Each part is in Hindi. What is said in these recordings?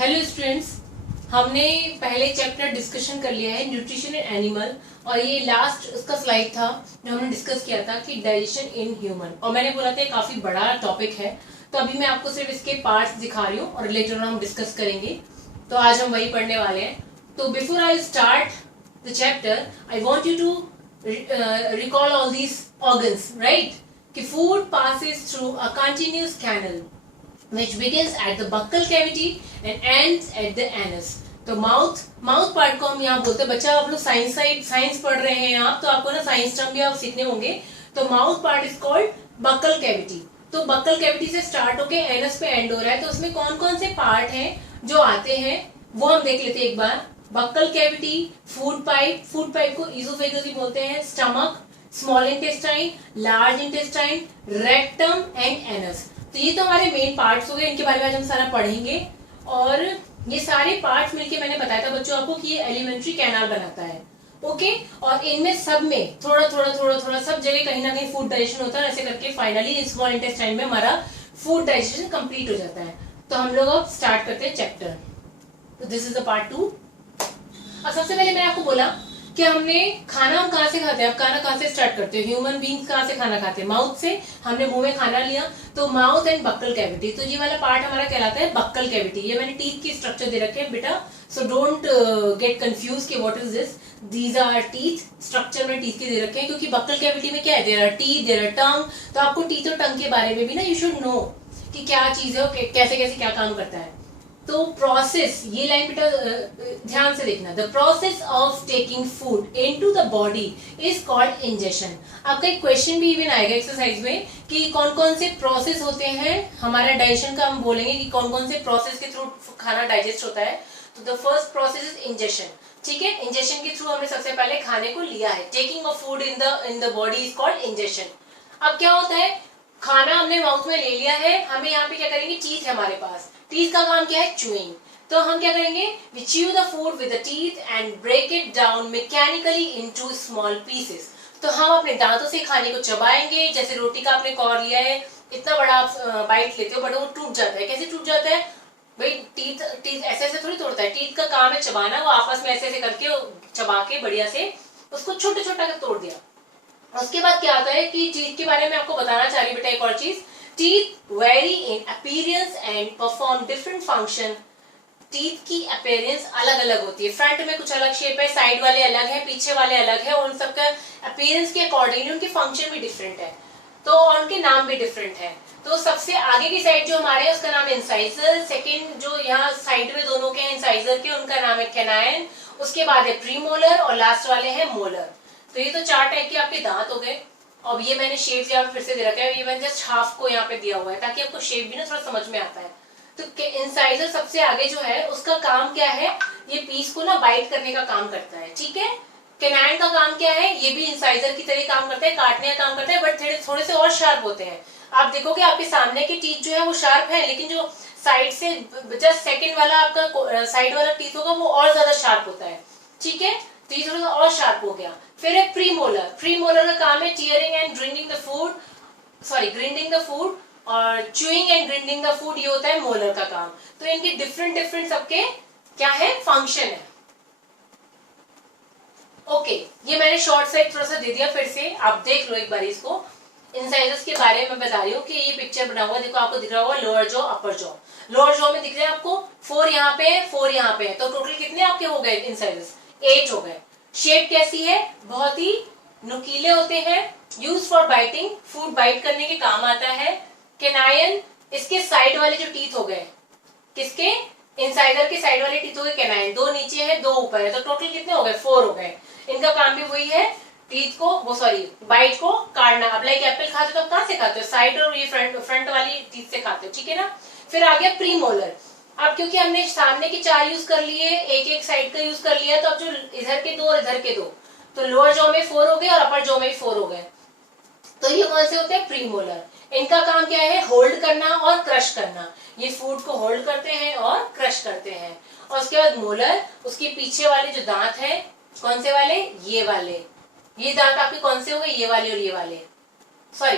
हेलो स्टूडेंट्स, हमने पहले चैप्टर डिस्कशन कर लिया है न्यूट्रिशन इन एनिमल और ये लास्ट उसका स्लाइड था जो हमने डिस्कस किया था कि डाइजेशन इन ह्यूमन। और मैंने बोला था काफी बड़ा टॉपिक है, तो अभी मैं आपको सिर्फ इसके पार्ट्स दिखा रही हूँ और लेटर ऑन हम डिस्कस करेंगे। तो आज हम वही पढ़ने वाले हैं। तो before I start the chapter I want you to recall all these organs, right? कि food passes through a continuous canal which begins at the buccal cavity and ends at the anus. तो माउथ पार्ट को हम यहाँ बोलते हैं। बच्चा आप लोग साइंस पढ़ रहे हैं आप, तो आपको ना साइंस टर्म भी आप सीखने होंगे। तो mouth part is called buccal cavity. तो बक्कल कैविटी से स्टार्ट होके एनस पे एंड हो रहा है। तो उसमें कौन कौन से पार्ट हैं जो आते हैं वो हम देख लेते हैं एक बार। बक्कल कैविटी, फूड पाइप को इजोफेगस भी बोलते हैं, stomach, small intestine, large intestine, rectum and anus. तो ये तो हमारे मेन पार्ट्स हो गए, इनके बारे में आज हम सारा पढ़ेंगे। और ये सारे पार्ट्स मिलके मैंने बताया था बच्चों आपको कि ये एलिमेंट्री कैनाल बनाता है, ओके। और इनमें सब में थोड़ा थोड़ा सब जगह कहीं ना कहीं फूड डाइजेशन होता है। ऐसे करके फाइनली स्मॉल इंटेस्टाइन में हमारा फूड डाइजेशन कंप्लीट हो जाता है। तो हम लोग अब स्टार्ट करते हैं चैप्टर। तो दिस इज द पार्ट 2। अब सबसे पहले मैंने आपको बोला कि हमने खाना हम कहाँ से खाते हैं। अब खाना कहाँ से स्टार्ट करते हैं? ह्यूमन बींग्स कहाँ से खाना खाते हैं? माउथ से। हमने मुंह में खाना लिया तो माउथ एंड बक्कल कैविटी। तो ये वाला पार्ट हमारा कहलाता है बक्कल कैविटी। ये मैंने टीथ की स्ट्रक्चर दे रखे हैं बेटा, सो डोंट गेट कंफ्यूज कि what is this. These are teeth. Structure में टीथ के दे रखे हैं क्योंकि बक्कल कैविटी में क्या है, there are teeth, there are tongue. तो आपको टीथ और टंग के बारे में भी ना यू शुड नो कि क्या चीज है और कैसे कैसे क्या काम करता है। तो प्रोसेस, ये लाइन बेटा ध्यान से देखना। The process of taking food into the body is called ingestion. आपका एक क्वेश्चन भी इवन आएगा एक्सरसाइज में कि कौन कौन से प्रोसेस होते हैं हमारा डाइजेशन का। हम बोलेंगे कि कौन कौन से प्रोसेस के थ्रू खाना डाइजेस्ट होता है। तो the first process is ingestion, ठीक है। इंजेशन के थ्रू हमने सबसे पहले खाने को लिया है। Taking of food in the body is called ingestion. अब क्या होता है, खाना हमने माउथ में ले लिया है, हमें यहाँ पे क्या करेंगे, टीथ है हमारे पास। टीथ का काम क्या है, च्यूइंग। तो हम क्या करेंगे, we chew the food with the teeth and break it down mechanically into small pieces. तो हम अपने दांतों से खाने को चबाएंगे। जैसे रोटी का आपने कौर लिया है, इतना बड़ा आप बाइट लेते हो बट वो टूट जाता है। कैसे टूट जाता है भाई? टीथ ऐसे ऐसे थोड़ी तोड़ता है। टीथ का काम है चबाना। वो आपस में ऐसे ऐसे करके चबा के बढ़िया से उसको छोटा छोटा कर तोड़ दिया। उसके बाद क्या आता है कि टीथ के बारे में आपको बताना चाह रही बेटा एक और चीज। Teeth very in appearance and perform different function. Teeth की अपीयरेंस अलग अलग होती है। फ्रंट में कुछ अलग शेप है, साइड वाले अलग है, पीछे वाले अलग है। उन सबका अपीयरेंस के अकॉर्डिंगली उनके फंक्शन भी डिफरेंट है, तो उनके नाम भी डिफरेंट है। तो सबसे आगे की साइड जो हमारे है उसका नाम है इंसाइजर। सेकेंड जो यहाँ साइड में दोनों के इंसाइजर के, उनका नाम है कैनाइन। उसके बाद है प्रीमोलर और लास्ट वाले हैं मोलर। तो ये तो 4 टाइप के आपके दांत हो गए। अब ये मैंने शेप यहाँ पे फिर से दे रखा है। ये मैंने जस्ट हाफ को यहाँ पे दिया हुआ है ताकि आपको शेप भी ना थोड़ा समझ में आता है। तो इंसाइजर सबसे आगे जो है उसका काम क्या है, ये पीस को ना बाइट करने का काम करता है, ठीक है। कैनाइन का काम क्या है, ये भी इंसाइजर की तरह काम करता है, काटने का काम करता है, बट थोड़े से और शार्प होते हैं। आप देखोगे आपके सामने की टीथ जो है वो शार्प है, लेकिन जो साइड से जस्ट सेकेंड वाला आपका साइड वाला टीथ होगा वो और ज्यादा शार्प होता है, ठीक है। तो ये थोड़ा सा और शार्प हो गया। फिर है प्रीमोलर। प्रीमोलर का काम है tearing and grinding the food, grinding the food, और chewing and grinding the food ये होता है मोलर का काम। तो इनके डिफरेंट सबके क्या है, फंक्शन है, ओके। ये मैंने शॉर्ट साइड थोड़ा सा दे दिया, फिर से आप देख लो एक बार इसको। इंसाइजर्स के बारे में बता रही हूँ कि ये पिक्चर बना हुआ, देखो आपको दिख रहा होगा लोअर जॉ, अपर जॉ। लोअर जॉ में दिख रहे हैं आपको 4 यहाँ पे है, 4 यहाँ पे है। तो टोटल कितने आपके हो गए इंसाइजर्स? 8 हो गए। शेप कैसी है, बहुत ही नुकीले होते हैं, use for biting, food bite करने के काम आता है। कैनाइन, इसके साइड वाले जो टीथ हो गए, किसके, इंसाइडर के साइड वाले टीथ हो गए कैनाइन। 2 नीचे है, 2 ऊपर है, तो टोटल कितने हो गए, 4 हो गए। इनका काम भी वही है, टीथ को बाइट को काटना। अब लाइक एप्पल खाते हो तो कहाँ से खाते हो, साइड और ये फ्रंट वाली टीथ से खाते हो, ठीक है ना। फिर आ गया प्रीमोलर। अब क्योंकि हमने सामने के 4 यूज कर लिए, एक साइड का यूज कर लिया, तो अब जो इधर के 2 और इधर के 2, तो लोअर जॉ में 4 हो गए और अपर जॉ में भी 4 हो गए। तो ये कौन से होते हैं, प्रीमोलर। इनका काम क्या है, होल्ड करना और क्रश करना। ये फूड को होल्ड करते हैं और क्रश करते हैं। और उसके बाद मोलर, उसके पीछे वाले जो दांत है, कौन से वाले, ये वाले। ये दांत आपके कौन से हो गए, ये वाले और ये वाले, sorry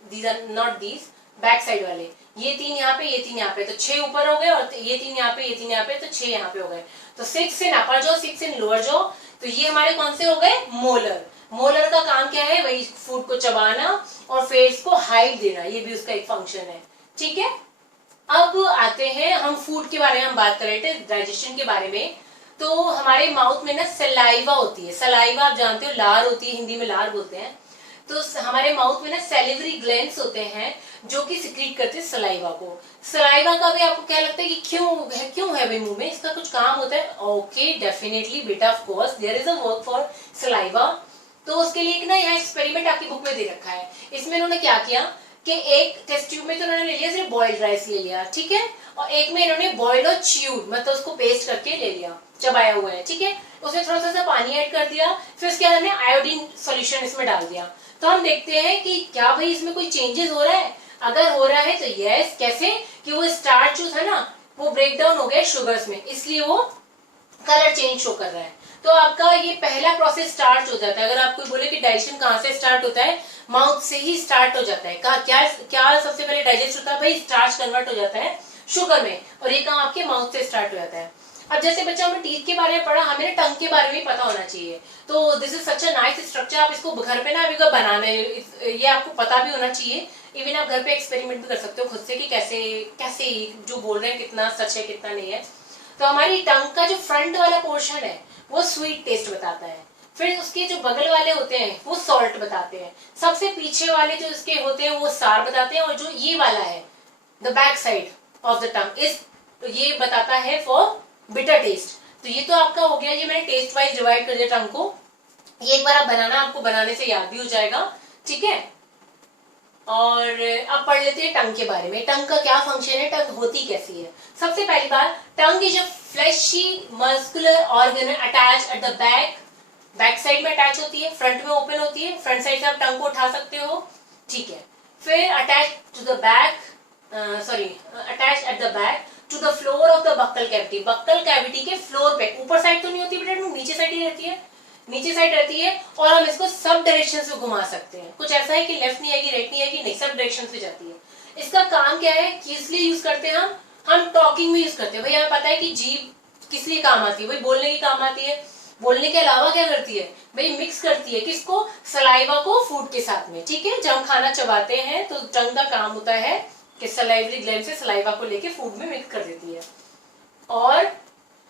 these are not these, back side वाले। ये 3 यहाँ पे, ये 3 यहाँ पे, तो 6 ऊपर हो गए, और ये 3 यहाँ पे, ये 3 यहाँ पे, तो 6 यहाँ पे हो गए। तो 6 in upper jaw, 6 in lower jaw, तो ये हमारे कौन से हो गए? मोलर। मोलर का काम क्या है? वही फूड को चबाना और फेस को हाइट देना, ये भी उसका एक फंक्शन है। ठीक है, अब आते हैं हम फूड के बारे में, हम बात कर रहे थे डाइजेशन के बारे में। तो हमारे माउथ में ना सलाइवा होती है। सलाइवा आप जानते हो, लार होती है, हिंदी में लार बोलते हैं। तो हमारे माउथ में ना सैलिवरी ग्लैंड्स होते हैं जो कि सिक्रीट करते हैं सलाइवा को। सलाइवा का भी आपको क्या लगता है कि क्यों है भाई मुंह में? इसका कुछ काम होता है? ओके, डेफिनेटली बेटा, of course there is a work for saliva. तो उसके लिए एक ना यहाँ एक्सपेरिमेंट आपकी बुक में दे रखा है। इसमें उन्होंने क्या किया कि एक टेस्ट ट्यूब में तो उन्होंने ले लिया सिर्फ बॉइल्ड राइस ले लिया, ठीक है, और एक में इन्होंने बॉइल्ड और च्यूड, मतलब उसको पेस्ट करके ले लिया, चबाया हुआ है, ठीक है। उसमें थोड़ा सा पानी ऐड कर दिया, फिर उसके बाद हमने आयोडीन सॉल्यूशन इसमें डाल दिया। तो हम देखते हैं कि क्या भाई इसमें कोई चेंजेस हो रहा है। अगर हो रहा है तो यस, कैसे कि वो स्टार्च जो था ना वो ब्रेक डाउन हो गया शुगर्स में, इसलिए वो कलर चेंज शो कर रहा है। तो आपका ये पहला प्रोसेस स्टार्ट हो जाता है। अगर आपको बोले कि डाइजेशन कहाँ से स्टार्ट होता है, माउथ से ही स्टार्ट हो जाता है। क्या क्या सबसे पहले डाइजेस्ट होता है भाई? स्टार्च कन्वर्ट हो जाता है शुगर में, और ये काम आपके माउथ से स्टार्ट हो जाता है। अब जैसे बच्चा हमने टीथ के बारे में पढ़ा, हमें टंग के बारे में पता होना चाहिए। तो this is such a nice structure. आप इसको घर पे ना अभी बनाना है, ये आपको पता भी होना चाहिए। इवन आप घर पे एक्सपेरिमेंट भी कर सकते हो खुद से कि कैसे कैसे जो बोल रहे हैं कितना सच है कितना नहीं है। तो हमारी टंग का जो फ्रंट वाला पोर्शन है वो स्वीट टेस्ट बताता है, फिर उसके जो बगल वाले होते हैं वो सॉल्ट बताते हैं, सबसे पीछे वाले जो इसके होते हैं वो सार बताते हैं, और जो ये वाला है the back side of the tongue इस ये बताता है फॉर बिटर टेस्ट। तो ये तो आपका हो गया, ये मैंने टेस्ट वाइज डिवाइड कर दिया टंग को। ये एक बार आप बनाना, आपको बनाने से याद भी हो जाएगा, ठीक है। और अब पढ़ लेते हैं टंग के बारे में। टंग का क्या फंक्शन है, टंग होती कैसी है। सबसे पहली बात, tongue is a fleshy muscular organ attach at the back side में अटैच होती है, फ्रंट में ओपन होती है, फ्रंट साइड से आप टंग को उठा सकते हो, ठीक है। फिर attach to the back attach at the back to the floor of the buccal cavity. Buccal cavity के फ्लोर पे, ऊपर साइड तो नहीं होती बेटा, नीचे साइड ही रहती है, नीचे साइड रहती है। और हम इसको सब डायरेक्शन से घुमा सकते हैं। कुछ ऐसा है कि लेफ्ट नहीं आएगी, राइट नहीं आएगी, नहीं, सब डायरेक्शन से जाती है। इसका काम क्या है, किस लिए यूज करते हैं हम टॉकिंग में यूज करते हैं। भाई हमें पता है कि जीभ किस लिए काम आती है, भाई बोलने की काम आती है। बोलने के अलावा क्या करती है भाई, मिक्स करती है किसको, सलाइवा को फूड के साथ में, ठीक है। जब हम खाना चबाते हैं तो टंग का काम होता है कि सलाइवरी ग्लैंड से सलाइवा को लेके फूड में मिक्स कर देती है। और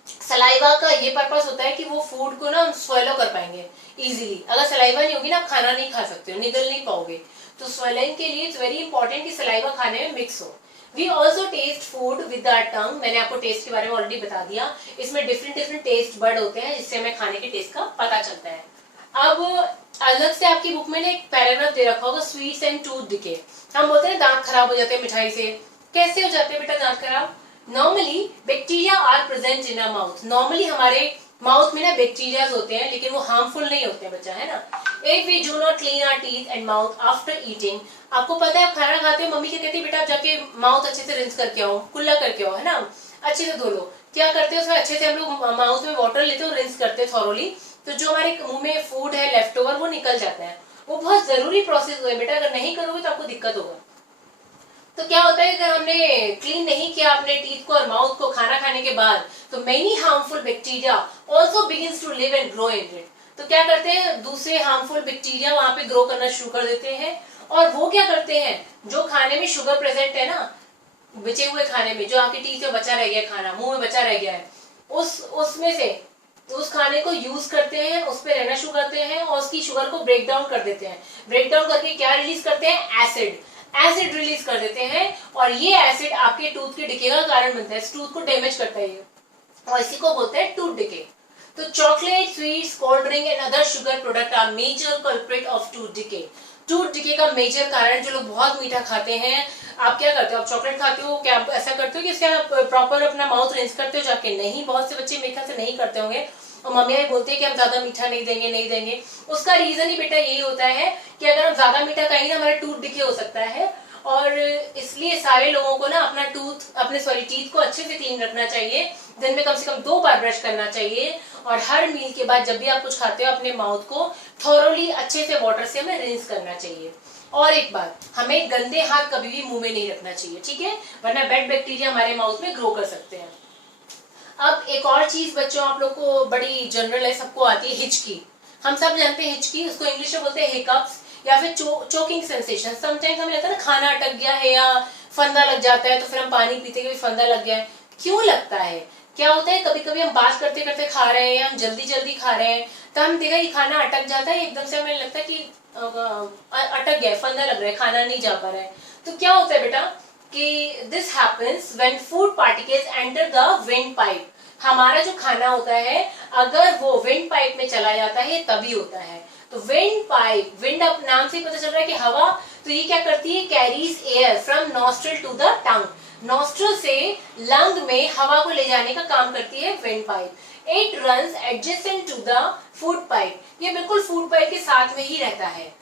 सलाइवा का ये पर्पस होता है कि वो फूड को ना हम स्वेलो कर पाएंगे इजीली। अगर सलाइवा नहीं होगी ना आप खाना नहीं खा सकते हो, निगल नहीं पाओगे। तो स्वेलिंग के लिए इट्स वेरी इंपॉर्टेंट कि सलाइवा खाने में मिक्स हो। We also taste food with our tongue. मैंने आपको टेस्ट के बारे में ऑलरेडी बता दिया। इसमें डिफरेंट टेस्ट बर्ड होते हैं जिससे हमें खाने के टेस्ट का पता चलता है। अब अलग से आपकी बुक में ना एक पैराग्राफ दे रखा होगा, स्वीट्स एंड टूथ डिके। हम बोलते हैं दांत खराब हो जाते हैं मिठाई से। कैसे हो जाते हैं बेटा दांत खराब? Normally bacteria are present in our mouth. Normally हमारे माउथ में ना बैक्टीरिया होते हैं, लेकिन वो हार्मफुल नहीं होते हैं बच्चा, है ना। If we do not clean our teeth and mouth after eating, आपको पता है आप खाना खाते हो, मम्मी क्या कहती है, बेटा आप जाके माउथ अच्छे से रिंस करके आओ, कुल्ला करके आओ, है ना, अच्छे से धो लो। क्या करते हैं उसमें अच्छे से हम लोग माउथ में वाटर लेते हो, रिंस करते हैं थॉरोली, तो जो हमारे मुंह में फूड है लेफ्ट ओवर वो निकल जाता है। वो बहुत जरूरी प्रोसेस है बेटा, अगर नहीं करोगे तो आपको दिक्कत होगा। तो क्या होता है अगर हमने क्लीन नहीं किया अपने टीथ को और माउथ को खाना खाने के बाद, तो many harmful bacteria also begins to live and grow in it. तो क्या करते हैं, दूसरे हार्मफुल बैक्टीरिया वहां पे ग्रो करना शुरू कर देते हैं। और वो क्या करते हैं, जो खाने में शुगर प्रेजेंट है ना, बचे हुए खाने में, जो आपके टीथ में बचा रह गया खाना, मुंह में बचा रह गया है, उसमें से उस खाने को यूज करते हैं, उस पर रहना शुरू करते हैं और उसकी शुगर को ब्रेक डाउन कर देते हैं। ब्रेक डाउन करके क्या रिलीज करते हैं, एसिड रिलीज कर देते हैं। और ये एसिड आपके टूथ के डिके का कारण बनता है, टूथ को डैमेज करता है और इसी को बोलते हैं टूथ डिके। तो chocolate, sweets, cold drink and other sugar product are major culprit of tooth decay. Tooth decay का मेजर कारण, जो लोग बहुत मीठा खाते हैं, आप क्या करते हो, आप चॉकलेट खाते हो, क्या आप ऐसा करते हो कि इसका प्रॉपर अपना माउथ रिंस करते हो जाके? नहीं, बहुत से बच्चे मेरे ख्याल से नहीं करते होंगे। और मम्मियाँ बोलती है कि हम ज्यादा मीठा नहीं देंगे। उसका रीजन ही बेटा यही होता है कि अगर हम ज्यादा मीठा खाएंगे ना हमारा टूथ डिके हो सकता है। और इसलिए सारे लोगों को ना अपने टीथ को अच्छे से क्लीन रखना चाहिए। दिन में कम से कम 2 बार ब्रश करना चाहिए। और हर मील के बाद जब भी आप कुछ खाते हो अपने माउथ को थॉरोली अच्छे से वाटर से हमें रिंस करना चाहिए। और एक बात, हमें गंदे हाथ कभी भी मुंह में नहीं रखना चाहिए, ठीक है, वरना बैड बैक्टीरिया हमारे माउथ में ग्रो कर सकते हैं। अब एक और चीज बच्चों, आप लोग को बड़ी जनरल है, सबको आती है, हिचकी। हम सब जानते हैं हिचकी, उसको इंग्लिश में बोलते हैं हिकअप्स या फिर चोकिंग सेंसेशन। समटाइम्स हमें लगता है ना खाना अटक गया है या फंदा लग जाता है, तो फिर हम पानी पीते हुए फंदा लग गया है। क्यों लगता है, क्या होता है, कभी कभी हम बात करते करते खा रहे हैं या हम जल्दी जल्दी खा रहे हैं, तो हम देखा कि खाना अटक जाता है, एकदम से हमें लगता है कि अटक गया, फंदा लग रहा है, खाना नहीं जा पा रहा है। तो क्या होता है बेटा कि this happens when food particles enter the wind pipe. हमारा जो खाना होता है अगर वो विंड पाइप में चला जाता है तभी होता है। तो विंड पाइप, विंड अब नाम से पता चल रहा है कि हवा, तो ये क्या करती है, carries air from nostril to the tongue. Nostril से लंग में हवा को ले जाने का काम करती है wind pipe. It runs adjacent to the food pipe, ये बिल्कुल फूड पाइप के साथ में ही रहता है,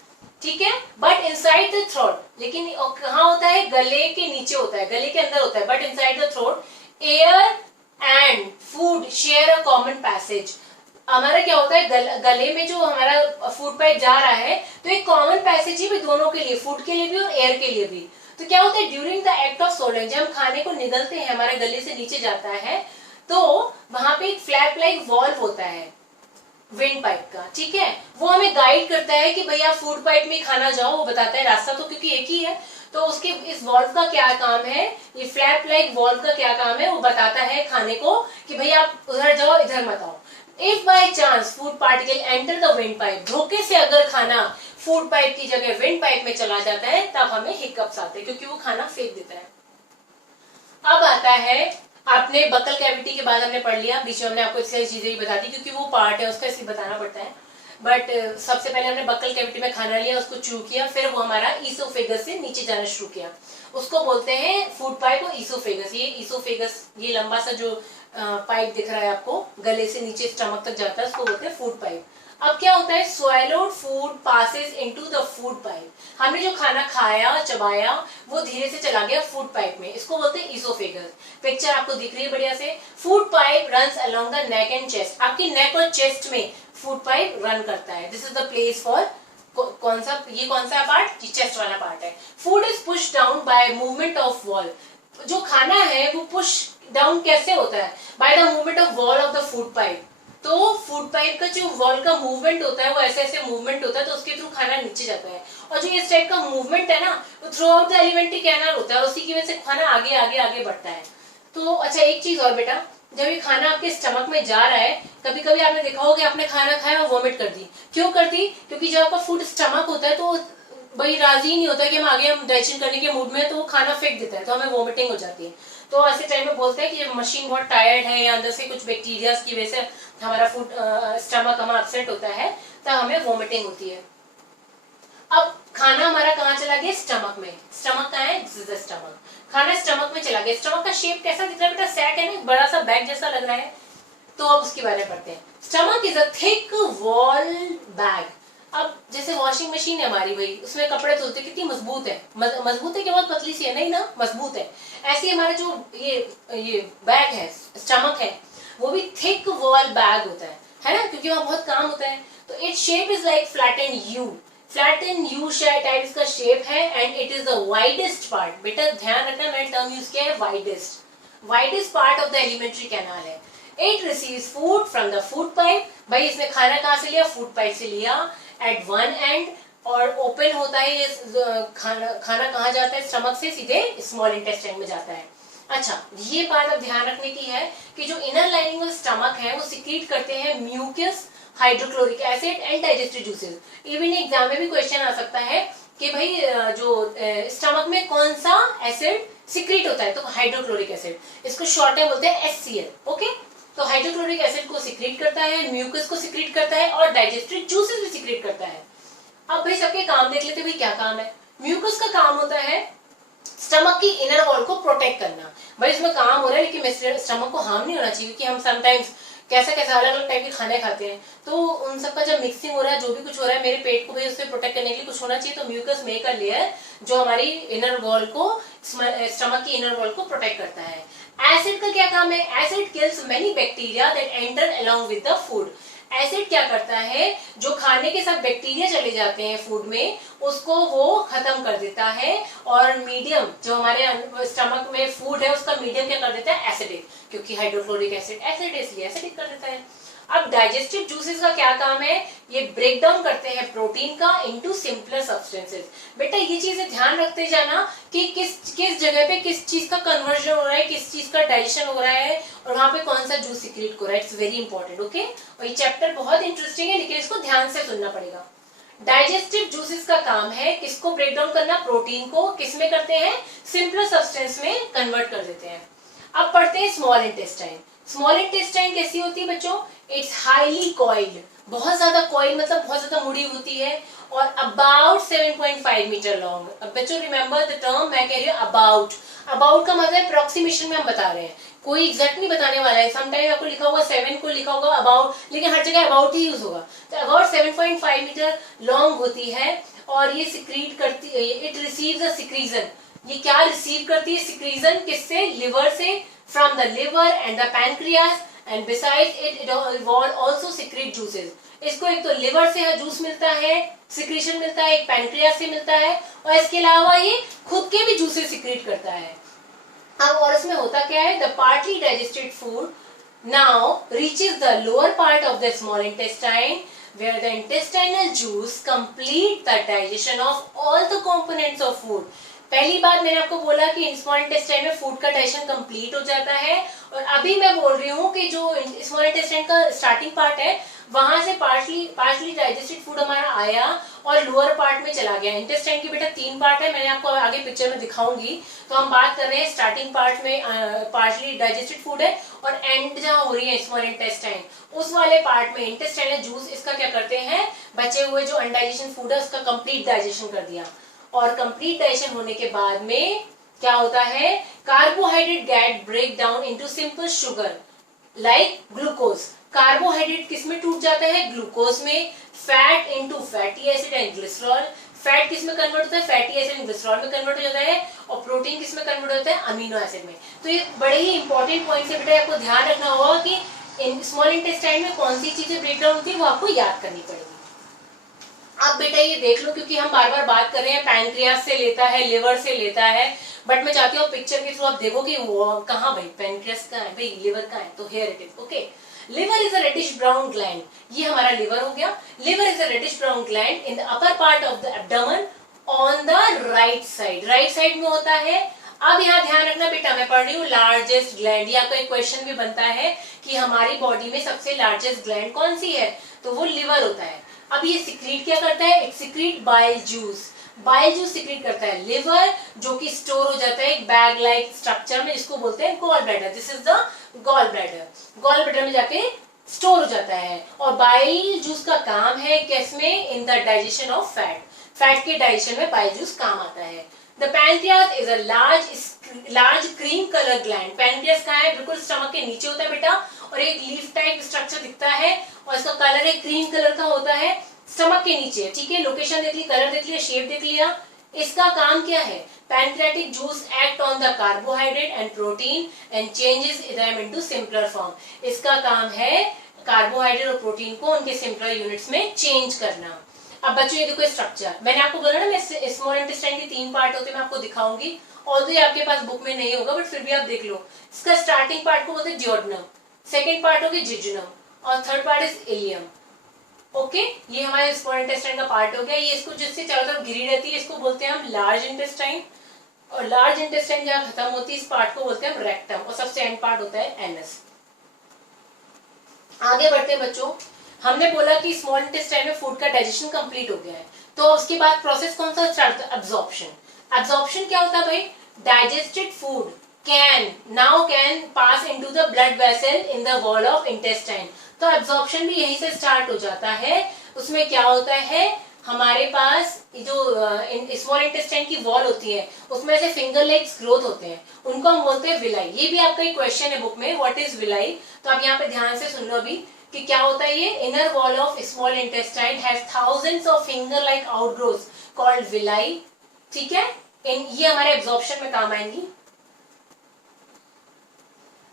ठीक है, बट इनसाइड द थ्रोट, लेकिन कहाँ होता है, गले के नीचे होता है, गले के अंदर होता है, but inside the throat air and food share a common passage. हमारा क्या होता है, गले में जो हमारा फूड पाइप जा रहा है, तो एक कॉमन पैसेज ही भी दोनों के लिए, फूड के लिए भी और एयर के लिए भी। तो क्या होता है, during the act of soling, जब हम खाने को निगलते हैं, हमारे गले से नीचे जाता है, तो वहां पे एक फ्लैप लाइक वॉल्व होता है विंड पाइप का, ठीक है, वो हमें गाइड करता है कि भैया फूड पाइप में खाना जाओ, वो बताता है रास्ता, तो क्योंकि एक ही है, तो उसके इस वॉल्व का क्या काम है, ये फ्लैप लाइक वॉल्व का क्या काम है, वो बताता है खाने को कि भैया आप उधर जाओ, इधर मत आओ। If by chance food particle enter the wind pipe, धोखे से अगर खाना फूड पाइप की जगह विंड पाइप में चला जाता है, तब हमें हिकअप्स आते हैं, क्योंकि वो खाना फेंक देता है। अब आता है, आपने बकल कैविटी के बाद हमने पढ़ लिया, बीच में हमने आपको इससे चीजें ही बता दी, क्योंकि वो पार्ट है उसका, इसलिए बताना पड़ता है। बट सबसे पहले हमने बकल कैविटी में खाना लिया, उसको च्यू किया, फिर वो हमारा ईसोफेगस से नीचे जाना शुरू किया, उसको बोलते हैं फूड पाइप और ईसोफेगस। ये ईसोफेगस, ये लंबा सा जो पाइप दिख रहा है आपको, गले से नीचे स्टमक तक जाता है, उसको बोलते हैं फूड पाइप। अब क्या होता है, swallowed food passes into the food pipe. हमने जो खाना खाया, चबाया, वो धीरे से चला गया फूड पाइप में, इसको बोलते हैं ईसोफेगस। पिक्चर आपको दिख रही है बढ़िया से, food pipe runs along the neck and chest, आपकी नेक और चेस्ट में फूड पाइप रन करता है। This is the place for, कौन सा, ये कौन सा पार्ट, चेस्ट वाला पार्ट है। Food is push down by movement of wall, जो खाना है वो पुश डाउन कैसे होता है, by the movement of wall of the food pipe. तो फूड पाइप का जो वॉल का मूवमेंट होता है, वो ऐसे ऐसे मूवमेंट होता है, तो उसके थ्रू खाना नीचे जाता है। और जो इस टाइप का मूवमेंट है ना, वो through out the alimentary canal होता है, और उसी की वजह से खाना आगे आगे आगे बढ़ता है। तो अच्छा, एक चीज और बेटा, जब ये खाना आपके स्टमक में जा रहा है, कभी कभी आपने देखा होगा कि आपने खाना खाया और वॉमिट कर दी। क्यों कर दी, क्योंकि जब आपका फूड स्टमक होता है, तो भाई राजी नहीं होता कि हम आगे हम डाइजेशन करने के मूड में है, तो वो खाना फेंक देता है, तो हमें वॉमिटिंग हो जाती है। तो ऐसे टाइम में बोलते हैं कि मशीन बहुत टायर्ड है, या अंदर से कुछ बैक्टीरिया की वजह से हमारा फूड स्टमक हमारा अपसेट होता है, तब हमें वॉमिटिंग होती है। अब खाना हमारा कहाँ चला गया, स्टमक में। स्टमक कहाँ है, दिस इज द स्टमक। खाना स्टमक में चला गया। स्टमक का शेप कैसा दिख रहा है बेटा, सैक है ना, बड़ा सा बैग जैसा लग रहा है। तो अब उसके बारे में पढ़ते हैं। Stomach is a thick wall bag. अब जैसे वॉशिंग मशीन है हमारी, भाई उसमें कपड़े धुलते, कितनी मजबूत है, मजबूत है कि बहुत पतली सी है, नहीं ना, मजबूत है। ऐसे हमारा जो ये बैग है, स्टमक है, वो भी थिक वॉल बैग होता है ना, क्योंकि वहां बहुत काम होता है। तो it shape is like flatten U, flatten U type इसका शेप है, and it is the widest part. बेटा ध्यान रखना, मैंने टर्म यूज किया है widest, widest part of the alimentary canal है। It receives food from the food pipe, भाई इसने खाना कहाँ से लिया, फूड पाइप से लिया, एट वन एंड, और ओपन होता है ये खाना कहाँ जाता है, स्टमक से सीधे स्मॉल इंटेस्टाइन में जाता है। अच्छा, ये बात अब ध्यान रखने की है कि जो इनर लाइनिंग ऑफ स्टमक है, वो सिक्रीट करते हैं mucus, hydrochloric acid and digestive juices. Even exam में भी क्वेश्चन आ सकता है कि भाई जो स्टमक में कौन सा एसिड सिक्रीट होता है, तो हाइड्रोक्लोरिक एसिड, इसको शॉर्ट में बोलते हैं HCl। ओके, तो हाइड्रोक्लोरिक एसिड को सिक्रीट करता है, म्यूकस को सिक्रीट करता है, और डाइजेस्टिव जूसेस भी सिक्रीट करता है। अब भाई सबके काम देख लेते, भाई क्या काम है। म्यूकस का काम होता है स्टमक की इनर वॉल को प्रोटेक्ट करना। भाई इसमें काम हो रहा है, लेकिन स्टमक को हार्म नहीं होना चाहिए, क्योंकि हम समटाइम्स कैसा कैसा अलग अलग टाइप के खाने खाते हैं, तो उन सबका जब मिक्सिंग हो रहा है, जो भी कुछ हो रहा है, मेरे पेट को भी उससे प्रोटेक्ट करने के लिए कुछ होना चाहिए। तो म्यूकस मेक अ लेयर जो हमारी इनर वॉल को, स्टमक की इनर वॉल को प्रोटेक्ट करता है। एसिड का क्या काम है, acid kills many bacteria that enter along with the food. Acid क्या करता है, जो खाने के साथ बैक्टीरिया चले जाते हैं फूड में, उसको वो खत्म कर देता है, और मीडियम जो हमारे स्टमक में फूड है उसका मीडियम क्या कर देता है, एसिडिक, क्योंकि हाइड्रोक्लोरिक एसिड एसिड है इसलिए एसिडिक कर देता है। अब डाइजेस्टिव जूसेस का क्या काम है, ये ब्रेक डाउन करते हैं प्रोटीन का इनटू सिंपलर सब्सटेंसेस। बेटा ये चीजें ध्यान रखते जाना कि किस जगह पे किस चीज का कन्वर्जन हो रहा है, किस चीज का डाइजेशन हो रहा है, और वहां पे कौन सा जूस सिक्रेट हो रहा है। It's very important, okay. और ये चैप्टर बहुत इंटरेस्टिंग है, लेकिन इसको ध्यान से सुनना पड़ेगा। डाइजेस्टिव जूसेस का काम है किसको ब्रेक डाउन करना, प्रोटीन को किस में करते हैं, सिंपलर सब्सटेंस में कन्वर्ट कर देते हैं। अब पढ़ते हैं स्मॉल इंटेस्टाइन। स्मॉल इंटेस्टाइन कैसी होती है बच्चों, इट्स हाईली कॉइल्ड, बहुत ज्यादा कॉइल मतलब बहुत ज्यादा मुड़ी होती है, और अबाउट 7.5 मीटर लॉन्ग। अब बच्चों रिमेंबर द टर्म, मैं कह रही हूँ अबाउट। अबाउट का मतलब अप्रोक्सीमेशन में हम बता रहे हैं, कोई एग्जैक्ट नहीं बताने वाला है। समटाइम आपको लिखा होगा 7 को लिखा होगा अबाउट, लेकिन हर जगह अबाउट ही यूज होगा। तो अबाउट 7.5 मीटर लॉन्ग होती है, और ये सिक्रीट करती है, इट रिसीव्स अ सिक्रीजन। ये क्या रिसीव करती है, सिक्रीजन किससे, लिवर से, from the liver and the pancreas, and besides it also secrete juices. इसको एक तो लिवर से जूस मिलता है, सिक्रीशन मिलता है, एक पैनक्रियास से मिलता है, और इसके अलावा ये खुद के भी जूसेस सिक्रीट करता है। अब और इसमें होता क्या है, the partly digested food now reaches the lower part of the small intestine, where the intestinal juice complete the digestion of all the components of food. पहली बात मैंने आपको बोला कि स्मॉल इंटेस्टाइन में फूड का डाइजेशन कंप्लीट हो जाता है, और अभी मैं बोल रही हूँ कि जो स्मॉल इंटेस्टाइन का स्टार्टिंग पार्ट है वहां से पार्टली डाइजेस्टेड फूड हमारा आया और लोअर पार्ट में चला गया। इंटेस्टाइन की बेटा 3 पार्ट है, मैंने आपको आगे पिक्चर में दिखाऊंगी। तो हम बात कर रहे हैं स्टार्टिंग पार्ट में पार्टली डाइजेस्टेड फूड है, और एंड जहां हो रही है स्मॉल इंटेस्टाइन उस वाले पार्ट में इंटेस्टाइनल जूस इसका क्या करते हैं, बचे हुए जो अनडाइजेशन फूड है उसका कंप्लीट डाइजेशन कर दिया। और कंप्लीट डाइजेशन होने के बाद में क्या होता है, carbohydrate get break down into simple sugar like glucose. Carbohydrate किस में टूट जाता है, ग्लूकोज में। Fat into fatty acid and glycerol, fat किस में कन्वर्ट होता है, फैटी एसिड एंड ग्लिसरॉल में कन्वर्ट हो जाता है, और प्रोटीन किस में कन्वर्ट होता है, अमीनो एसिड में। तो ये बड़े ही इंपॉर्टेंट पॉइंट्स है बेटा, आपको ध्यान रखना होगा कि स्मॉल इंटेस्टाइन में कौन सी चीजें ब्रेक डाउन होती है वो आपको याद करनी पड़ेगी। अब बेटा ये देख लो, क्योंकि हम बार बार बात कर रहे हैं पैनक्रियास से लेता है, लिवर से लेता है, बट मैं चाहती हूँ पिक्चर के थ्रू आप देखो कि वो कहाँ भाई पैनक्रियास कहाँ है, भाई लिवर कहाँ है। तो here it is, okay. Liver is a reddish brown gland, ये हमारा लिवर हो गया। Liver is a reddish brown gland in the upper part of the abdomen on the right side, right side में होता है। अब यहाँ ध्यान रखना बेटा, मैं पढ़ रही हूँ लार्जेस्ट ग्लैंड, ये आपका एक क्वेश्चन भी बनता है कि हमारी बॉडी में सबसे लार्जेस्ट ग्लैंड कौन सी है, तो वो लिवर होता है। अब ये सिक्रीट क्या करता है, it secrete bile juice, bile juice secrete करता है लिवर, जो कि स्टोर हो जाता है एक बैग लाइक स्ट्रक्चर में, जिसको बोलते हैं gall bladder. This is the gall bladder, gall bladder में जाके स्टोर हो जाता है। और बाइल जूस का काम है किसमें, in the digestion of fat, fat के डाइजेशन में बाइल जूस काम आता है। The pancreas is a large cream colour gland, pancreas कहाँ है, बिल्कुल स्टमक के नीचे होता है बेटा, और एक लीफ टाइप स्ट्रक्चर दिखता है, और इसका कलर एक क्रीम कलर का होता है, स्टमक के नीचे। ठीक है, लोकेशन देख ली, कलर देख लिया, शेप देख लिया। इसका काम क्या है, pancreatic juice act on the carbohydrate and protein and changes them into simpler form. इसका काम है कार्बोहाइड्रेट और प्रोटीन को उनके सिंपलर यूनिट्स में चेंज करना। अब बच्चों ये देखो स्ट्रक्चर, मैंने आपको बोला ना मैं स्मॉल इंटेस्टाइन के 3 पार्ट होते हैं, मैं आपको दिखाऊंगी। ऑल्दो ये आपके पास बुक में नहीं होगा, बट फिर भी आप देख लो। इसका स्टार्टिंग पार्ट को बोलते हैं डियोडनम, सेकेंड पार्ट होगी जिजुनम, और third part is ilium. Okay, ये हमारे स्मॉल इंटेस्टाइन का पार्ट हो गया। ये इसको जिससे चारों तरफ घिरी रहती है इसको बोलते हैं हम लार्ज इंटेस्टाइन, और लार्ज इंटेस्टाइन जहां खत्म होती है इस पार्ट को बोलते हैं हम रेक्टम, और सबसे एंड पार्ट होता है एनस। आगे बढ़ते हैं बच्चों, हमने बोला कि स्मॉल इंटेस्टाइन में फूड का डाइजेशन कंप्लीट हो गया है, तो उसके बाद प्रोसेस कौन सा स्टार्ट होता है, एब्जॉर्प्शन। एब्जॉर्प्शन क्या होता है भाई, digested food can pass into the blood vessel in the wall of intestine. तो एब्जॉर्प्शन भी यहीं से स्टार्ट हो जाता है। उसमें क्या होता है, हमारे पास जो स्मॉल इंटेस्टाइन की वॉल होती है उसमें से फिंगर लेग्स ग्रोथ होते हैं, उनको हम बोलते हैं विलाई। ये भी आपका एक क्वेश्चन है बुक में, व्हाट इज विलाई। तो आप यहाँ पे ध्यान से सुन लो अभी कि क्या होता है। ये inner wall of small intestine has thousands of finger like outgrowth called villi. ठीक है, ये हमारे एब्जॉर्प्शन में काम आएंगी।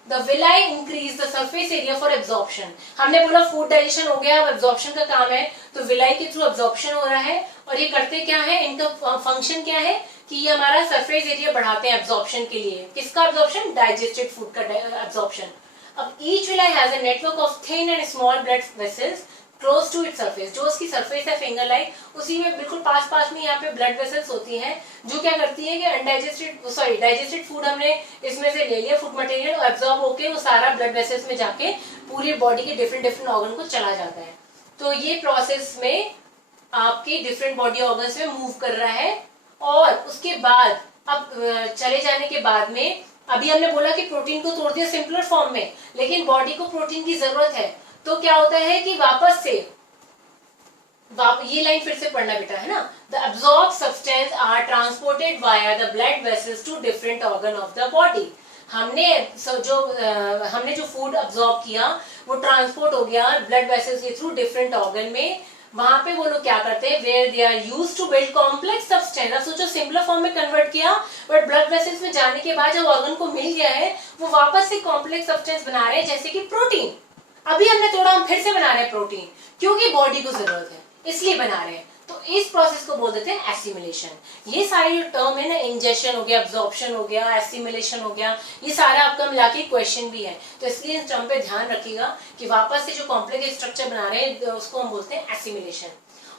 The villi increase the surface area for absorption. हमने बोला फूड डाइजेशन हो गया, अब एब्जॉर्प्शन का काम है, तो विलाई के थ्रू एब्जॉर्प्शन हो रहा है। और ये करते क्या है, इनका फंक्शन क्या है कि ये हमारा सरफेस एरिया बढ़ाते हैं एब्जॉर्प्शन के लिए। किसका एब्जॉर्प्शन? डाइजेस्टेड फूड का एब्जॉर्प्शन। अब each villi has a network of thin and small blood vessels close to it surface. जो उसकी सरफेस है फिंगर लाइक, उसी में बिल्कुल पास पास में यहाँ पे ब्लड वेसल्स होती हैं, जो क्या करती है कि अनडाइजेस्टेड डाइजेस्टेड फूड हमने इसमें से ले लिया, फूड मटेरियल, और एब्जॉर्ब होके वो सारा ब्लड वेसल्स में जाके पूरी बॉडी के डिफरेंट डिफरेंट ऑर्गन को चला जाता है। तो ये प्रोसेस में आपके डिफरेंट बॉडी ऑर्गन्स में मूव कर रहा है। और उसके बाद अब चले जाने के बाद में, अभी हमने बोला कि प्रोटीन को तोड़ दिया सिंपलर फॉर्म में, लेकिन बॉडी को प्रोटीन की जरूरत है, तो क्या होता है कि वापस से ये लाइन फिर से पढ़ना बेटा, है ना। The absorbed substance are transported via the blood vessels to different organ of the body. हमने जो फूड अब्सॉर्ब किया वो ट्रांसपोर्ट हो गया ब्लड वेसल्स के थ्रू डिफरेंट ऑर्गन में। वहां पे वो लोग क्या करते हैं, where they are used to build complex substance. अब सोचो सिंपलर फॉर्म में कन्वर्ट किया, बट ब्लड वेसल्स में जाने के बाद जब ऑर्गन को मिल गया है, वो वापस से कॉम्प्लेक्स सब्सटेंस बना रहे हैं, जैसे कि प्रोटीन। अभी हमने तोड़ा, हम फिर से बना रहे हैं प्रोटीन, क्योंकि बॉडी को जरूरत है इसलिए बना रहे हैं। तो इस प्रोसेस को बोल देते हैं एसिमिलेशन। ये सारे जो टर्म है ना, इंजेक्शन हो गया, एब्जॉर्प्शन हो गया, एसिमिलेशन हो गया, ये सारा आपका मिला के क्वेश्चन भी है, तो इसलिए इस टर्म पे ध्यान रखिएगा कि वापस से जो कॉम्प्लेक्स स्ट्रक्चर बना रहे हैं उसको हम बोलते हैं assimilation.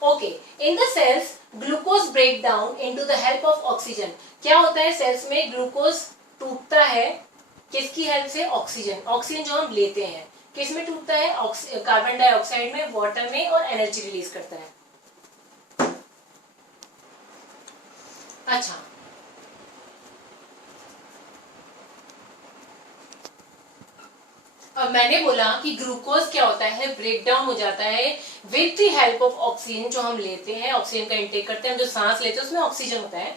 Okay, in the cells glucose break down into the help of oxygen. क्या होता है, सेल्स में ग्लूकोज टूटता है किसकी हेल्प से? ऑक्सीजन। ऑक्सीजन जो हम लेते हैं किस में टूटता है? कार्बन डाइऑक्साइड में, वाटर में, और एनर्जी रिलीज करता है। अच्छा, अब मैंने बोला कि ग्लूकोज क्या होता है, ब्रेक डाउन हो जाता है with the help of oxygen. जो हम लेते हैं, ऑक्सीजन का इंटेक करते हैं, जो सांस लेते हैं उसमें ऑक्सीजन होता है,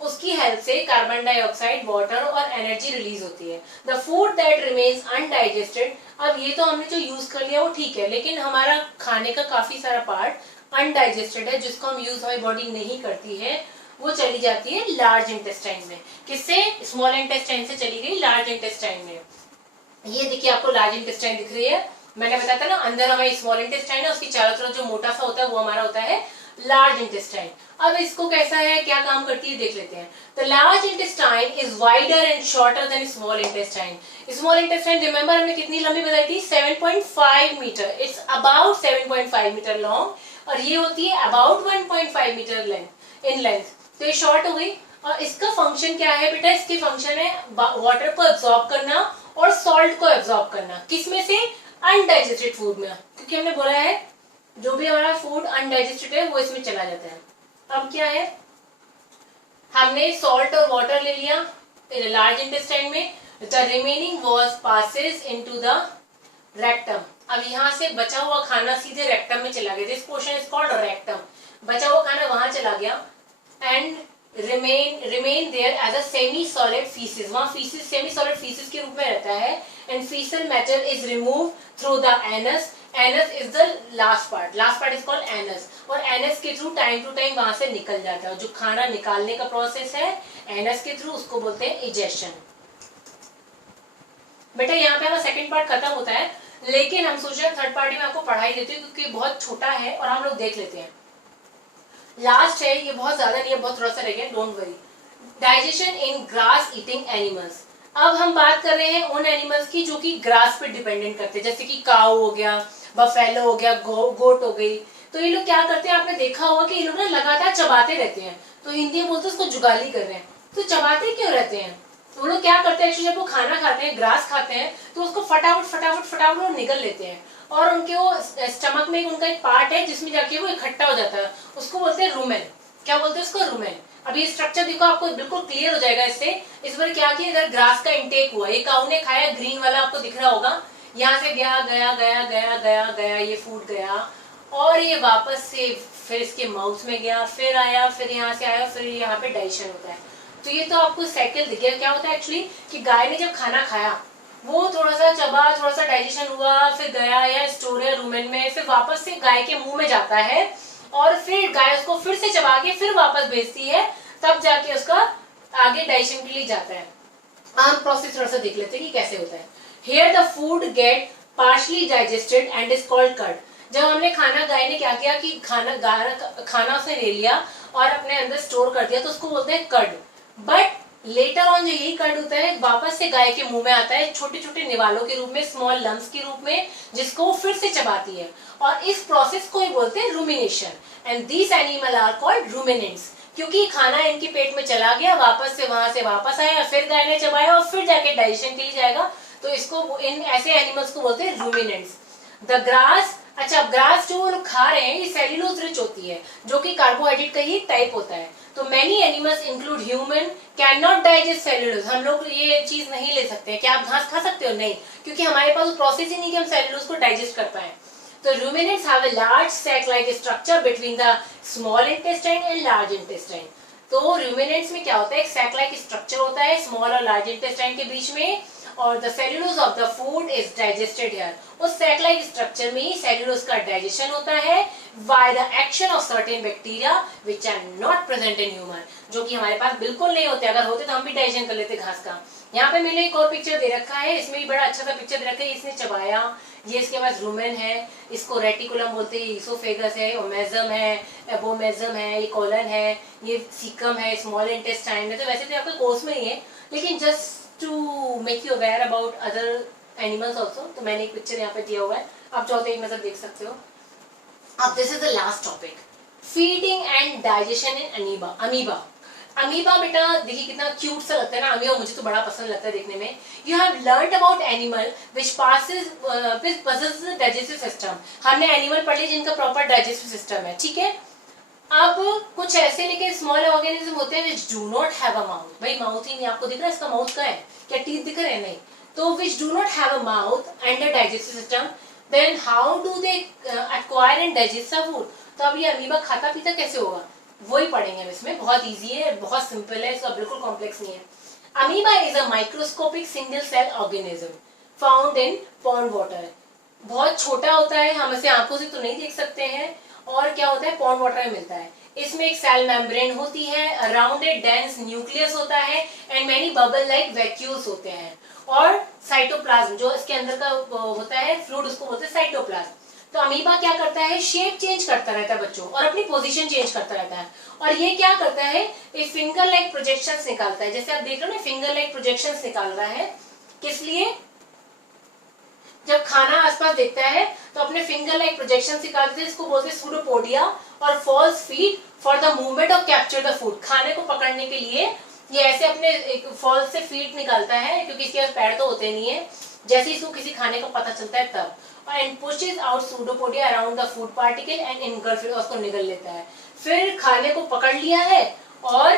उसकी हेल्प से कार्बन डाइऑक्साइड, वाटर और एनर्जी रिलीज होती है। The food that remains undigested. अब ये तो हमने जो यूज कर लिया वो ठीक है, लेकिन हमारा खाने का काफी सारा पार्ट अनडाइजेस्टेड है, जिसको हम यूज हमारी बॉडी नहीं करती है, वो चली जाती है लार्ज इंटेस्टाइन में। किससे? स्मॉल इंटेस्टाइन से चली गई लार्ज इंटेस्टाइन में। ये देखिए आपको लार्ज इंटेस्टाइन दिख रही है, मैंने बताया था ना, अंदर हमारी स्मॉल इंटेस्टाइन है, उसकी चारों तरफ जो मोटा सा होता है वो हमारा होता है लार्ज इंटेस्टाइन। अब इसको कैसा है, क्या काम करती है देख लेते हैं। The large intestine is wider and shorter than small intestine. Small intestine remember हमने कितनी लंबी बताई थी? 7.5 meter. It's about 7.5 meter long, और ये होती है about 1.5 meter length in length. तो ये शॉर्ट हो गई। और इसका फंक्शन क्या है बेटा? इसके फंक्शन है वाटर को एब्जॉर्ब करना और सॉल्ट को एब्जॉर्ब करना। किसमें से? अनडाइजेस्टेड फूड में, क्योंकि हमने बोला है जो भी हमारा फूड अनडाइजेस्टेड है वो इसमें चला जाता है। अब क्या है, हमने सॉल्ट और वाटर ले लिया लार्ज इंटेस्टाइन में। The remaining was passes into the rectum. अब यहाँ से बचा हुआ खाना सीधे रेक्टम में चला गया। This portion is called rectum. बचा हुआ खाना वहां चला गया and remain there as a semi solid feces। वहां feces सेमी सॉलिड feces के रूप में रहता है। and fecal matter is removed through the anus। anus is the last part is called anus। और anus के थ्रू टाइम टू टाइम वहां से निकल जाता है। जो खाना निकालने का प्रोसेस है anus के थ्रू, उसको बोलते हैं इजेशन। बेटा यहाँ पे हमारा सेकंड पार्ट खत्म होता है, लेकिन हम सोच रहे हैं थर्ड पार्ट में आपको पढ़ाई देते हैं, क्योंकि बहुत छोटा है और हम लोग देख लेते हैं। लास्ट है, ये बहुत ज्यादा नहीं है, बहुत थोड़ा सा रह गया, don't worry. Digestion in grass eating animals. अब हम बात कर रहे हैं उन एनिमल्स की जो कि ग्रास पे डिपेंडेंट करते हैं, जैसे कि काऊ हो गया, बफेलो हो गया, गोट हो गई। तो ये लोग क्या करते हैं, आपने देखा होगा कि ये लोग ना लगातार चबाते रहते हैं। तो हिंदी में बोलते हैं उसको जुगाली कर रहे हैं। तो चबाते क्यों रहते हैं? तो वो लोग क्या करते हैं, एक्चुअली जब वो खाना खाते हैं, ग्रास खाते हैं, तो उसको फटाफट निगल लेते हैं। और उनके वो स्टमक में उनका एक पार्ट है जिसमें जाके वो इकट्ठा हो जाता है, उसको बोलते हैं रुमेन। क्या बोलते हैं उसको? रुमेन। अब ये स्ट्रक्चर देखो, आपको बिल्कुल क्लियर हो जाएगा इससे। इस बार क्या किया, इधर ग्रास का इंटेक हुआ, ये काऊ ने खाया, ग्रीन वाला आपको दिख रहा होगा, यहाँ से गया गया गया गया गया गया, ये फूड गया और ये वापस से फिर इसके माउथ में गया, फिर आया, फिर यहाँ से आया, फिर यहाँ पे डाइजेशन होता है। तो ये तो आपको साइकिल दिख गया। क्या होता है एक्चुअली कि गाय ने जब खाना खाया, वो थोड़ा सा चबा, थोड़ा सा डाइजेशन हुआ, फिर गया या स्टोर है रूमेन में, फिर वापस से गाय के मुंह में जाता है और फिर गाय उसको फिर से चबा के फिर वापस भेजती है, तब जाके उसका आगे डाइजेशन के लिए जाता है। आम प्रोसेस थोड़ा सा देख लेते हैं कि कैसे होता है। Here the food get partially digested and is called curd. जब हमने खाना, गाय ने क्या किया कि खाना उसने ले लिया और अपने अंदर स्टोर कर दिया, तो उसको बोलते हैं कर्ड. बट लेटर ऑन जो यही कर्ड होता है वापस से गाय के मुंह में आता है छोटे छोटे निवालों के रूप में, स्मॉल लम्स के रूप में, जिसको वो फिर से चबाती है. और इस प्रोसेस को ही बोलते हैं rumination. And these animal are called ruminants, क्योंकि खाना इनके पेट में चला गया, वापस से वहां से वापस आया, फिर गाय ने चबाया और फिर जाके डाइजेशन के लिए जाएगा, तो इसको, इन ऐसे एनिमल्स को बोलते हैं रूमिनेंट्स. द ग्रास, अच्छा ग्रास जो लोग खा रहे हैं ये सेल्यूलोज रिच होती है, जो कि कार्बोहाइड्रेट का ही टाइप होता है. तो many animals include human can not digest cellulose. हम लोग ये चीज नहीं ले सकते. क्या आप घास खा सकते हो? नहीं, क्योंकि हमारे पास प्रोसेस ही नहीं कि हम सेल्यूलोज को डाइजेस्ट कर पाए. तो ruminants have a large sac-like structure between the small intestine and large intestine. तो ruminants में क्या होता है, एक sac-like structure होता है small और large intestine के बीच में, और the cellulose of the food is digested here. उस sac-like structure में ही cellulose का digestion होता है by the action of certain bacteria which are not present in human. जो कि हमारे पास बिल्कुल नहीं होते. अगर होते तो हम भी डाइजेशन कर लेते घास का. यहाँ पे मैंने एक और पिक्चर दे रखा है, इसमें भी बड़ा अच्छा सा पिक्चर दे रखा है. इसने चबाया, ये इसके पास रूमेन है, इसको रेटिकुलम बोलते हैं, इसोफेगस है, ओमेजम है, एबोमेजम है, ये कॉलन है, ये सीकम है, स्मॉल इंटेस्टाइन है. तो वैसे तो आपके कोर्स में ही है, लेकिन just to make you aware about other animals also, तो मैंने एक पिक्चर यहाँ पे दिया हुआ है, आप चाहो तो एक नजर देख सकते हो. अब this is the last topic, feeding and digestion in amoeba. Amoeba बेटा देखिए कितना क्यूट सा लगता है ना. अमीबा मुझे तो बड़ा पसंद लगता है देखने में. You have learned about animal which possess digestive system. हमने एनिमल पढ़ लिए जिनका प्रॉपर डाइजेस्टिव सिस्टम है, ठीक है. अब कुछ ऐसे लेके स्मॉल ऑर्गेनिज्म होते हैं विच do not have a mouth. भाई माउथ ही नहीं, आपको दिख रहा है इसका माउथ का है क्या? टीथ दिख रहे हैं? नहीं. तो which do not have a mouth and a digestive system, then how do they acquire and digest the food. तो अब ये अमीबा खाता पीता कैसे होगा, वही पढ़ेंगे हम इसमें. बहुत इजी है, बहुत सिंपल है, इसका बिल्कुल कॉम्प्लेक्स नहीं है. Amoeba is a microscopic single cell organism found in pond water. बहुत छोटा होता है, हम इसे आंखों से तो नहीं देख सकते हैं, और क्या होता है पॉन्ड वाटर में मिलता है. इसमें एक सेल मेम्ब्रेन होती है, अराउंड ए डेंस न्यूक्लियस होता है, and many bubble like vacuoles होते हैं, और साइटोप्लाज्म जो इसके अंदर का होता है फ्लूइड, उसको बोलते हैं साइटोप्लाज्म. तो अमीबा क्या करता है, शेप चेंज करता रहता है बच्चों, और अपनी पोजीशन चेंज करता रहता है. और ये क्या करता है, ये फिंगर लाइक प्रोजेक्शंस निकालता है. जैसे आप देख रहे हो ना, फिंगर लाइक प्रोजेक्शंस निकाल रहा है. किस लिए? जब खाना आसपास देखता है तो अपने फिंगर लाइक प्रोजेक्शन निकालते हैं, इसको बोलते हैं सूडोपोडिया, और false feet for the movement of capture the food. खाने को पकड़ने के लिए ये ऐसे अपने एक फॉल्स से फीट निकालता है, क्योंकि इसके पास पैर तो होते नहीं है. जैसे इसको किसी खाने का पता चलता है तब, and pushes out pseudopodia around the food particle and engulf it, उसको निगल लेता है. फिर खाने को पकड़ लिया है और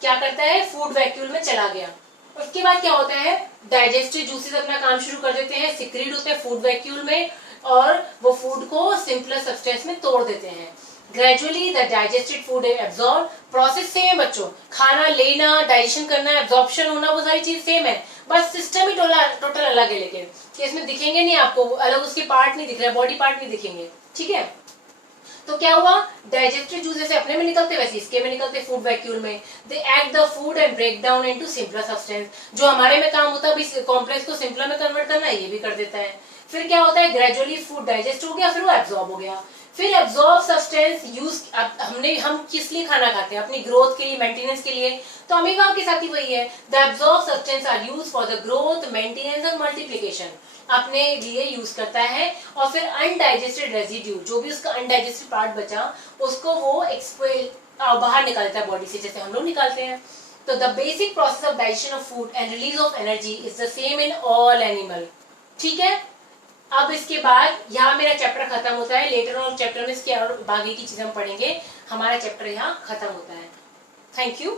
क्या करता है, फूड वैक्यूल में चला गया. उसके बाद क्या होता है, डाइजेस्टिव जूसेस अपना काम शुरू कर देते हैं, सिक्रीट होते हैं फूड वैक्यूल में, और वो फूड को सिंपलर सब्सटेंस में तोड़ देते हैं. Gradually the digested food absorb. Process same है बच्चों, खाना लेना, डाइजेशन करना, एब्जॉर्प्शन होना, वो सारी चीज सेम है, बस सिस्टम ही टोटल अलग है. लेकिन इसमें दिखेंगे नहीं आपको अलग, उसके पार्ट नहीं दिख रहे, बॉडी पार्ट नहीं दिखेंगे, ठीक है. तो क्या हुआ, डाइजेस्टिव जूस जैसे अपने में निकलते वैसे इसके में निकलते फूड वैक्यूल में. They act the food and break down into simpler substance. जो हमारे में काम होता है कॉम्प्लेक्स को सिंपलर में कन्वर्ट करना, ये भी कर देता है. फिर क्या होता है, ग्रेजुअली फूड डाइजेस्ट हो गया, फिर वो एब्जॉर्ब हो गया. फिर एब्जॉर्ब सब्सटेंस यूज, हम किस लिए खाना खाते हैं, अपनी ग्रोथ के लिए, मेंटेनेंस के लिए. तो अमीबा के साथ ही वही है. The absorb substance are use for the growth, maintenance और मल्टीप्लिकेशन, अपने लिए यूज करता है. और फिर अनडाइजेस्टेड रेजिड्यू, जो भी उसका अनडाइजेस्टेड पार्ट बचा, उसको वो एक्सपेल बाहर निकालता है बॉडी से, जैसे हम लोग निकालते हैं. तो the basic process of digestion of food and release of energy is the same in all animal, ठीक है. अब इसके बाद यहाँ मेरा चैप्टर खत्म होता है. लेटर ऑन चैप्टर में इसके और बाकी की चीजें हम पढ़ेंगे. हमारा चैप्टर यहाँ खत्म होता है. Thank you.